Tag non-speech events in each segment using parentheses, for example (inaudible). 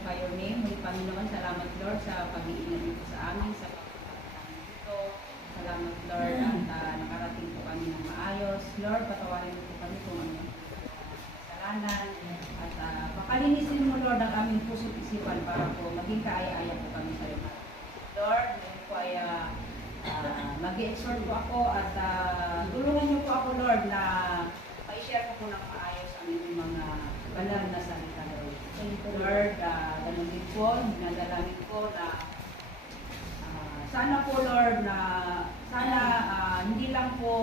by your name. Muli Panginoon, salamat Lord sa pag-iingat po sa amin, sa pagkakataon dito. Salamat Lord at ah, nakarating po kami ng maayos. Lord, patawarin mo po kami kung ano yung kasalanan. At uh, pakalinisin mo Lord ang aming puso isipan para po maging kaaya-aya po kami sa iyo. Lord, ngayon po ay ah, ah, mag-exhort po ako at ah, tulungan niyo po ako Lord na ma-share ko po ng maayos ang inyong mga banal na Lord. Lord, uh, ganun din po, nadalangin ko na ah, sana po Lord na sana ah, hindi lang po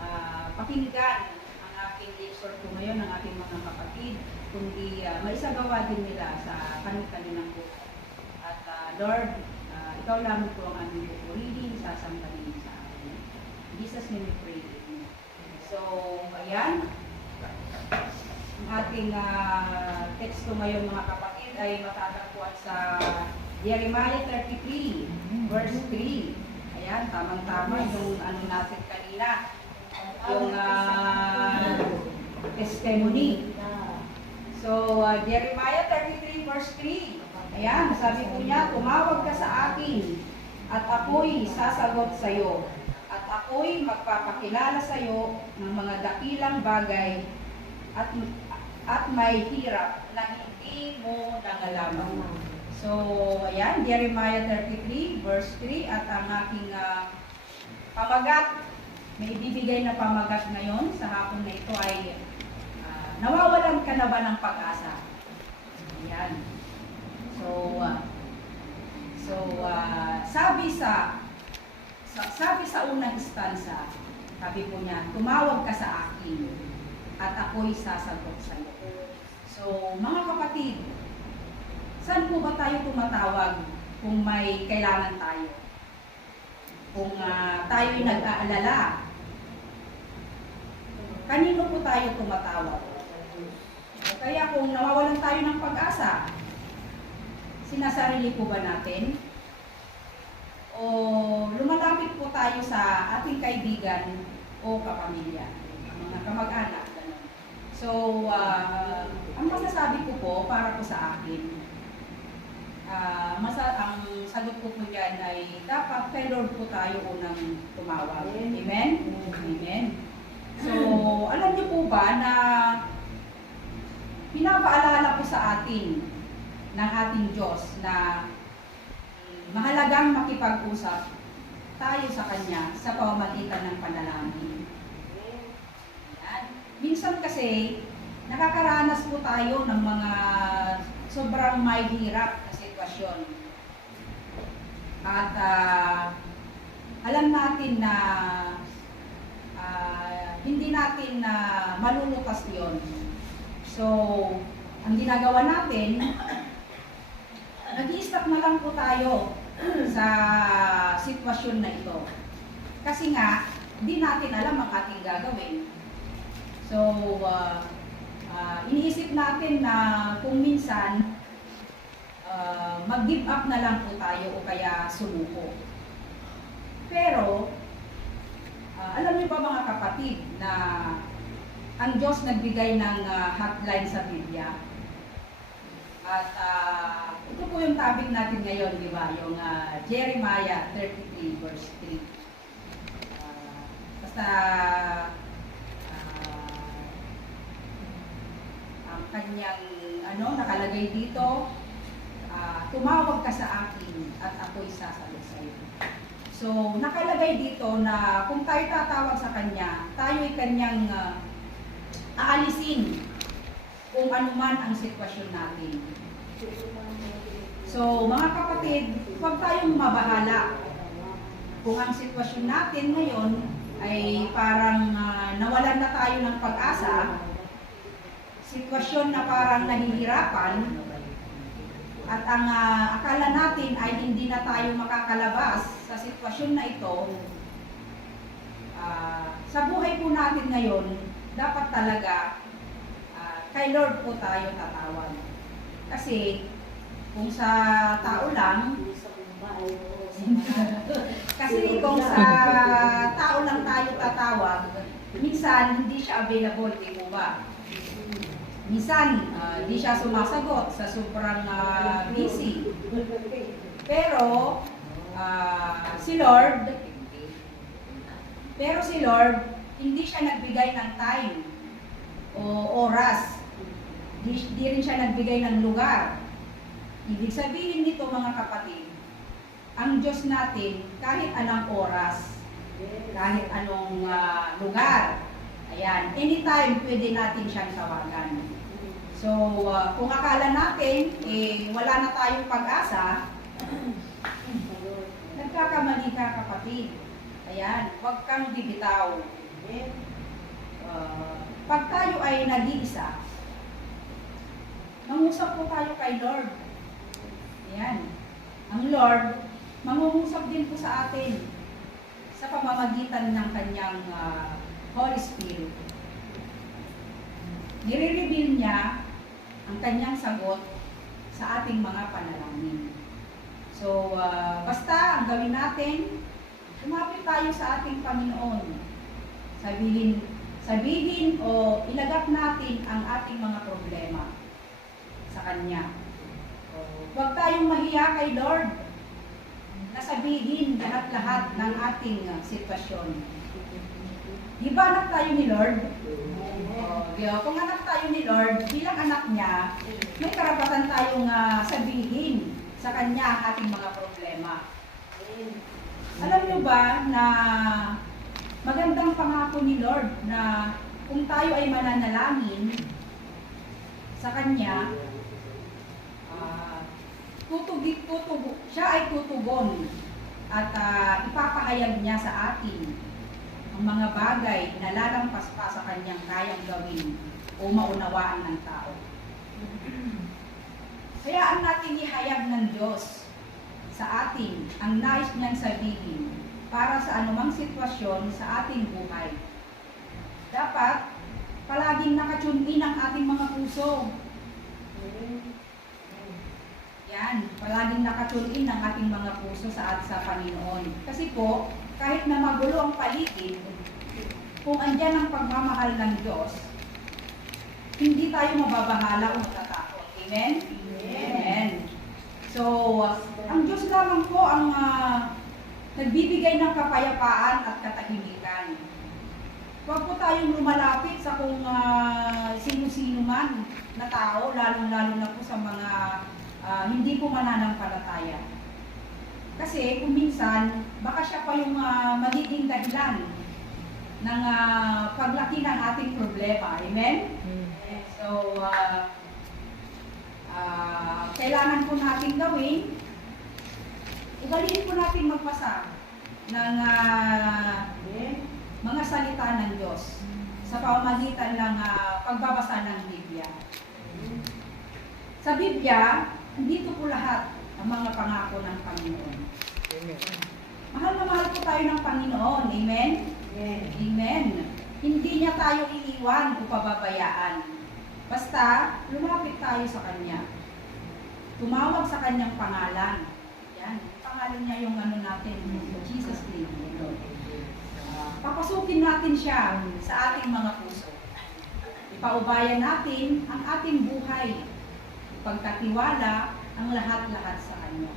ah, pakinggan ang aking exhort ko ngayon ng ating mga kapatid, kundi uh, maisagawa din nila sa kanilang po. At ah, Lord, ah, ikaw lamang po ang aming pupurihin, sasamtalin sa amin. In Jesus name we pray. So, ayan. Ang ating ah, teksto ngayon mga kapatid ay matatagpuan sa Jeremiah 33, verse 3. Ayan, tamang-tama yung ano natin kanina. Yung ah, testimony. So, uh, Jeremiah 33 verse 3. Ayan, sabi po niya, tumawag ka sa akin at ako'y sasagot sa iyo at ako'y magpapakilala sa iyo ng mga dakilang bagay at at may hirap na hindi mo nangalaman. So, ayan, Jeremiah 33 verse 3 at ang aking ah, pamagat, may ibibigay na pamagat ngayon sa hapon na ito ay ah, nawawalan ka na ba ng pag-asa? Ayan. So, ah, so ah, sabi sa, sa sabi sa unang stanza, sabi po niya, tumawag ka sa akin at ako'y sasagot sa iyo. So, mga kapatid, saan po ba tayo tumatawag kung may kailangan tayo? Kung ah, tayo'y nag-aalala, kanino po tayo tumatawag? Kaya kung nawawalan tayo ng pag-asa, sinasarili po ba natin? O lumalapit po tayo sa ating kaibigan o kapamilya, mga kamag-anak. So, ah, ang masasabi ko po para po sa akin, ah, masa ang sagot ko po dyan ay dapat kay Lord po tayo unang tumawag. Amen? Amen. So, alam niyo po ba na pinapaalala po sa atin ng ating Diyos na mahalagang makipag-usap tayo sa Kanya sa pamamagitan ng panalangin. Minsan kasi, nakakaranas po tayo ng mga sobrang may hirap na sitwasyon. At ah, alam natin na ah, hindi natin na malulutas yon. So, ang ginagawa natin, nag-i-stop na lang po tayo sa sitwasyon na ito. Kasi nga, hindi natin alam ang ating gagawin. So, ah, ah, iniisip natin na kung minsan, ah, mag-give up na lang po tayo o kaya sumuko. Pero, ah, alam niyo ba mga kapatid na ang Diyos nagbigay ng ah, hotline sa Biblia? At ah, ito po yung topic natin ngayon, di ba? Yung ah, Jeremiah 33 verse 3. Ah, basta ang kanyang ano nakalagay dito, ah, tumawag ka sa akin at ako'y sasagot sa iyo. So, nakalagay dito na kung tayo tatawag sa kanya, tayo'y kanyang ah, aalisin kung ano man ang sitwasyon natin. So, mga kapatid, huwag tayong mabahala. Kung ang sitwasyon natin ngayon ay parang ah, nawalan na tayo ng pag-asa, sitwasyon na parang nahihirapan, at ang ah, akala natin ay hindi na tayo makakalabas sa sitwasyon na ito, ah, sa buhay po natin ngayon, dapat talaga ah, kay Lord po tayo tatawag. Kasi kung sa tao lang, (laughs) kasi kung sa tao lang tayo tatawag, minsan hindi siya available, di ba? Minsan ah, di siya sumasagot sa sobrang ah, busy. Pero ah, si Lord, pero si Lord, hindi siya nagbigay ng time o oras. Di, di rin siya nagbigay ng lugar. Ibig sabihin nito mga kapatid, ang Diyos natin kahit anong oras, kahit anong ah, lugar, ayan, anytime pwede natin siyang tawagan. So, ah, kung akala natin, eh, wala na tayong pag-asa, nagkakamali ka kapatid. Ayan, huwag kang bibitaw. Ah, pag tayo ay nag-iisa, mangusap po tayo kay Lord. Ayan. Ang Lord, mangungusap din po sa atin sa pamamagitan ng kanyang ah, Holy Spirit. Nire-reveal niya ang kanyang sagot sa ating mga panalangin. So, ah, basta ang gawin natin, lumapit tayo sa ating Panginoon. Sabihin, sabihin o ilagak natin ang ating mga problema sa Kanya. Huwag tayong mahiya kay Lord na sabihin lahat-lahat ng ating uh, sitwasyon. Di ba anak tayo ni Lord? Ba? Kung anak tayo ni Lord, bilang anak niya, may karapatan tayong uh, sabihin sa Kanya ang ating mga problema. Alam niyo ba na magandang pangako ni Lord na kung tayo ay mananalangin sa Kanya, ah, tutugig tutug siya ay tutugon at ah, ipapahayag niya sa atin mga bagay na lalampas pa sa kanyang kayang gawin o maunawaan ng tao. Hayaan natin ihayag ng Diyos sa atin ang nais niyang sabihin para sa anumang sitwasyon sa ating buhay. Dapat palaging nakatune in ang ating mga puso yan, palaging nakatune in ang ating mga puso sa at sa Panginoon. Kasi po, kahit na magulo ang paligid, kung andyan ang pagmamahal ng Diyos, hindi tayo mababahala o matatakot. Amen? Amen. So, uh, ang Diyos lamang po ang ah, nagbibigay ng kapayapaan at katahimikan. Huwag po tayong lumalapit sa kung ah, sino-sino man na tao, lalong-lalo na po sa mga ah, hindi po mananampalataya. Kasi kung minsan, baka siya pa yung ah, magiging dahilan ng ah, paglaki ng ating problema. Amen? So, ah, ah, kailangan po natin gawin, ugalin po natin magpasa ng ah, mga salita ng Diyos sa pamamagitan ng ah, pagbabasa ng Biblia. Sa Biblia, dito po lahat ang mga pangako ng Panginoon. Mahal na mahal po tayo ng Panginoon. Amen? Amen. Hindi niya tayo iiwan o pababayaan. Basta, lumapit tayo sa Kanya. Tumawag sa Kanyang pangalan. Yan. Pangalan niya yung ano natin, Jesus name. Papasukin natin siya sa ating mga puso. Ipaubayan natin ang ating buhay. Pagkatiwala ang lahat-lahat sa Kanya.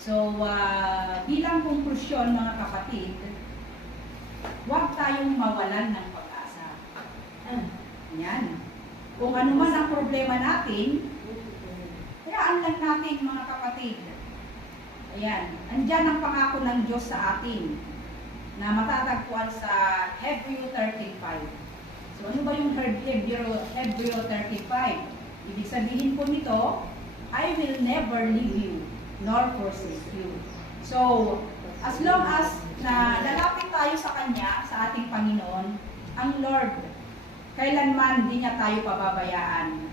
So, ah, bilang konklusyon mga kapatid, huwag tayong mawalan ng pag-asa. Yan. Kung ano man ang problema natin, hayaan lang natin mga kapatid. Ayan. Andyan ang pangako ng Diyos sa atin na matatagpuan sa Hebreo 13.5. So ano ba yung Hebreo, Hebreo 13.5? Ibig sabihin po nito, I will never leave you nor forsake you. So, as long as na lalapit tayo sa Kanya, sa ating Panginoon, ang Lord, kailanman di niya tayo pababayaan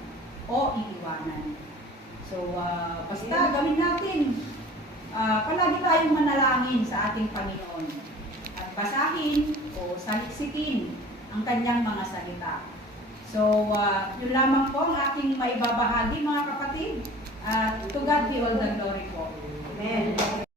o iiwanan. So, ah, basta gawin natin, ah, palagi tayong manalangin sa ating Panginoon at basahin o saliksikin ang kanyang mga salita. So, ah, yun lamang po ang aking maibabahagi mga kapatid. At to God be all the glory po. Amen.